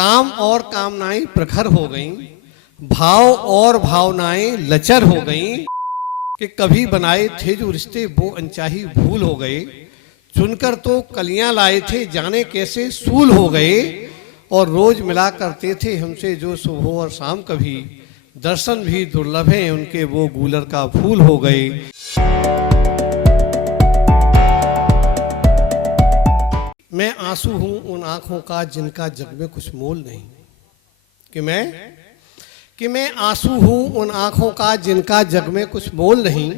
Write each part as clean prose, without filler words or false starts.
काम और कामनाएं प्रखर हो गईं, भाव और भावनाएं लचर हो गईं कि कभी बनाए थे जो रिश्ते वो अनचाही भूल हो गए। चुनकर तो कलियां लाए थे जाने कैसे सूल हो गए, और रोज मिला करते थे हमसे जो सुबह और शाम, कभी दर्शन भी दुर्लभ हैं उनके वो गूलर का फूल हो गए। मैं आंसू हूं उन आंखों का जिनका जग में कुछ मोल नहीं, कि मैं आंसू हूं उन आंखों का जिनका जग में कुछ मोल नहीं,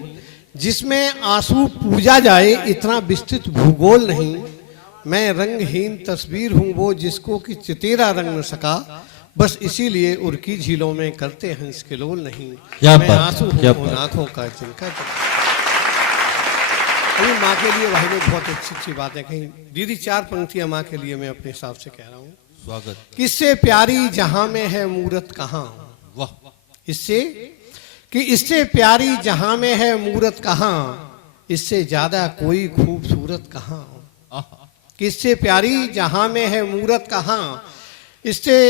जिसमें आंसू पूजा जाए इतना विस्तृत भूगोल नहीं। मैं रंगहीन तस्वीर हूं वो जिसको कि चितेरा रंग न सका, बस इसीलिए उर्की झीलों में करते हंस के लोल नहीं। मैं आंसू हूं उन आंखों का जिनका जग। अभी माँ के लिए भाई ने बहुत अच्छी अच्छी बातें कही। दीदी चार पंक्तियां माँ के लिए मैं अपने हिसाब से कह रहा हूँ। स्वागत। किससे प्यारी जहां में है मूरत कहाँ, वाह। इससे प्यारी जहां में है मूरत कहाँ, इससे ज्यादा कोई खूबसूरत कहाँ। किससे प्यारी जहां में है मूरत कहाँ, इससे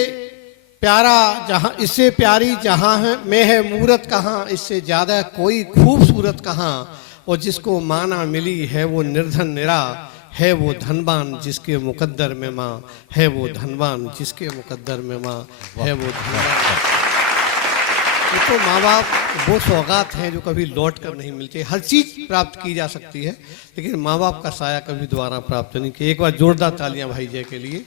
प्यारी जहां में है मूरत कहाँ, इससे ज्यादा कोई खूबसूरत कहाँ। और जिसको माना मिली है वो निर्धन निरा, है वो धनवान जिसके मुकद्दर में माँ, है वो धनवान जिसके मुकद्दर में माँ, है वो धनवान। तो माँ बाप वो सौगात हैं जो कभी लौट कर नहीं मिलते। हर चीज प्राप्त की जा सकती है लेकिन माँ बाप का साया कभी दोबारा प्राप्त नहीं किया। एक बार जोरदार तालियां भाई जय के लिए,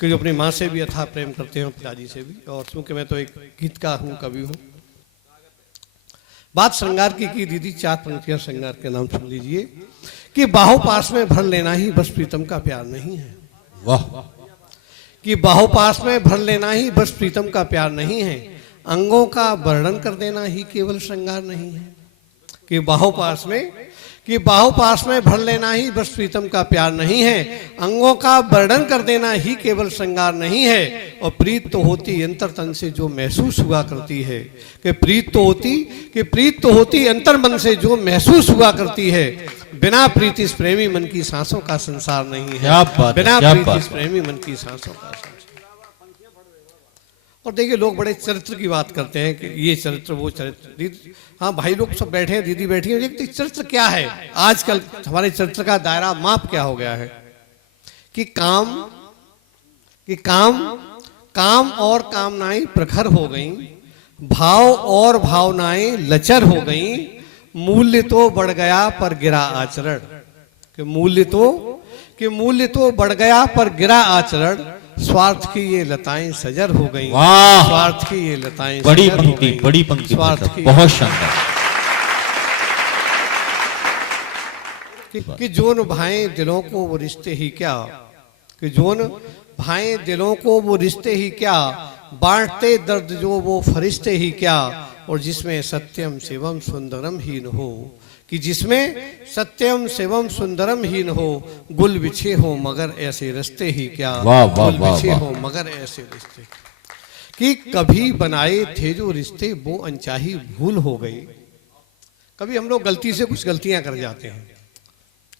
कि जो अपनी माँ से भी अथाह प्रेम करते हैं, पिताजी से भी। और क्योंकि मैं तो एक गीतकार हूँ, कवि हूँ। बात श्रृंगार की दीदी चार पंक्तियां श्रृंगार के नाम सुन लीजिए। कि बाहों पास में भर लेना ही बस प्रीतम का प्यार नहीं है। वाह। कि बाहों पास में भर लेना ही बस प्रीतम का प्यार नहीं है, अंगों का वर्णन कर देना ही केवल श्रृंगार नहीं है। कि बाहों पास में भर लेना ही बस प्रीतम का प्यार नहीं है, अंगों का वर्णन कर देना ही केवल श्रृंगार नहीं है। और प्रीत तो होती अंतर तन से जो महसूस हुआ करती है, कि प्रीत तो होती अंतर मन से जो महसूस हुआ करती है। बिना प्रीति इस प्रेमी मन की सांसों का संसार नहीं है। बिना प्रीति इस प्रेमी मन की सांसों का संसार। और देखिए लोग बड़े चरित्र की बात करते हैं कि ये चरित्र वो चरित्र। हाँ भाई लोग सब बैठे हैं, दीदी बैठी है, देखते चरित्र क्या है। आजकल हमारे चरित्र का दायरा माप क्या हो गया है कि काम और कामनाएं प्रखर हो गईं, भाव और भावनाएं लचर हो गईं। मूल्य तो बढ़ गया पर गिरा आचरण, कि मूल्य तो बढ़ गया पर गिरा आचरण। स्वार्थ की ये लताएं सजर हो गईं। स्वार्थ की ये लताएं बड़ी पंक्ति स्वार्थ की बहुत शानदार। कि जोन भाए दिलों को वो रिश्ते ही क्या, कि जोन भाए दिलों को वो रिश्ते ही क्या, बांटते दर्द जो वो फरिश्ते ही क्या। और जिसमें सत्यम शिवम सुंदरम हीन हो, कि जिसमें सत्यम शिवम सुंदरम हीन हो। गुल बिछे हो मगर ऐसे रिश्ते ही क्या, गुल बिछे हो मगर ऐसे रिश्ते। कि कभी बनाए थे जो रिश्ते वो अनचाही भूल हो गई। कभी हम लोग गलती से कुछ गलतियां कर जाते हैं,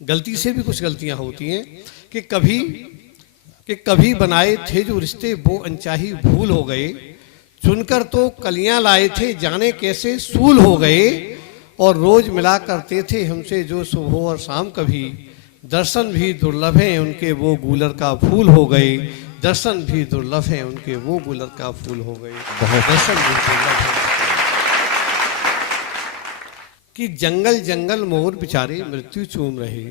गलती से भी कुछ गलतियां होती हैं। कि कभी बनाए थे जो रिश्ते वो अनचाही भूल हो गए। चुनकर तो कलियां लाए थे जाने कैसे सूल हो गए। और रोज मिला करते थे हमसे जो सुबह और शाम, कभी दर्शन भी दुर्लभ हैं उनके वो गूलर का फूल हो गए। दर्शन भी दुर्लभ हैं उनके वो गूलर का फूल हो गए। दर्शन भी दुर्लभ है। कि जंगल जंगल मोर बेचारे मृत्यु चूम रहे।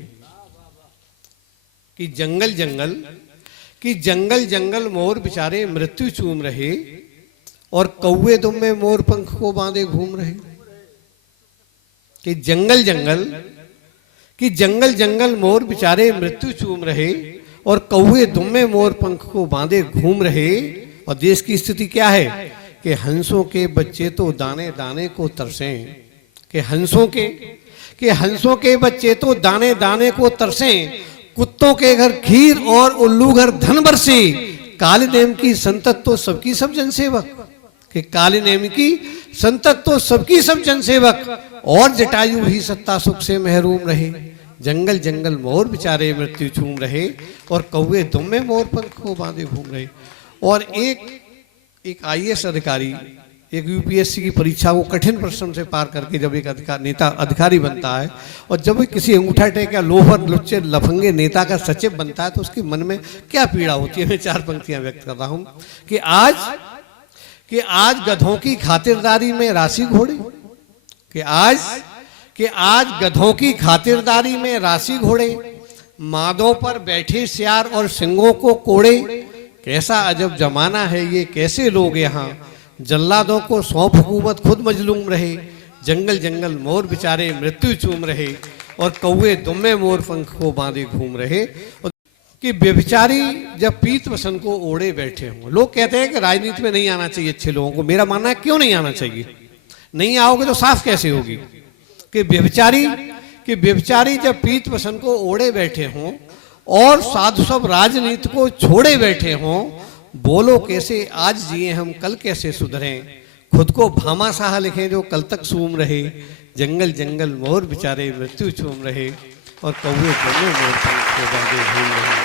कि जंगल जंगल मोर बेचारे मृत्यु चूम रहे। और कौवे दुम्बे मोर पंख को बांधे घूम रहे। कि जंगल जंगल मोर बेचारे मृत्यु चूम रहे। और कौवे दुम्बे मोर पंख को बांधे घूम रहे। और देश की स्थिति क्या है कि हंसों के बच्चे तो दाने दाने को तरसें। कि हंसों के बच्चे तो दाने दाने को तरसें। कुत्तों के घर खीर और उल्लू घर धन बरसे। काले नेम की संतत तो सबकी सब जनसेवक। कि काले नेम की संतत तो सबकी सब जनसेवक। और जटायु ही सत्ता सुख से महरूम रहे। जंगल जंगल मोर बेचारे मृत्यु चूम रहे। और कौवे दुम्बे मोर पंख को बांधे घूम रहे। और एक आईएएस अधिकारी एक यूपीएससी की परीक्षा को कठिन परिश्रम से पार करके जब एक अधिकारी बनता है और जब एक अंगूठा टेक या लोफर लुच्चे लफंगे नेता का सचिव बनता है तो उसके मन में क्या पीड़ा होती है। मैं 4 पंक्तियां व्यक्त कर रहा हूं कि आज गधों की खातिरदारी में राशि घोड़े, कि आज गधों की खातिरदारी में राशि घोड़े, मादों पर बैठे सियार और सिंगों को कोड़े, कैसा अजब जमाना है ये, कैसे लोग यहाँ, जल्लादों को सौंप हुकूमत खुद मजलूम रहे, जंगल जंगल मोर बेचारे मृत्यु चूम रहे, और कौवे दुम्मे मोर पंख को बांधे घूम रहे। और कि व्यभिचारी जब पीत वसन को ओढ़े बैठे हों। लोग कहते हैं कि राजनीति में नहीं आना चाहिए अच्छे लोगों को, मेरा मानना है क्यों नहीं आना चाहिए, नहीं आओगे तो साफ कैसे होगी। कि व्यभिचारी जब पीत वसन को ओढ़े बैठे हों और साधु सब राजनीति को छोड़े बैठे हों, बोलो कैसे आज जिए हम कल कैसे सुधरें, खुद को भामाशाह लिखें जो कल तक सूम रहे, जंगल जंगल मोर बेचारे मृत्यु चूम रहे, और कौवे दुम्मे मोर पंख को बांधे घूम रहे,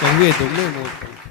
कौवे दुम्मे मोर पंख।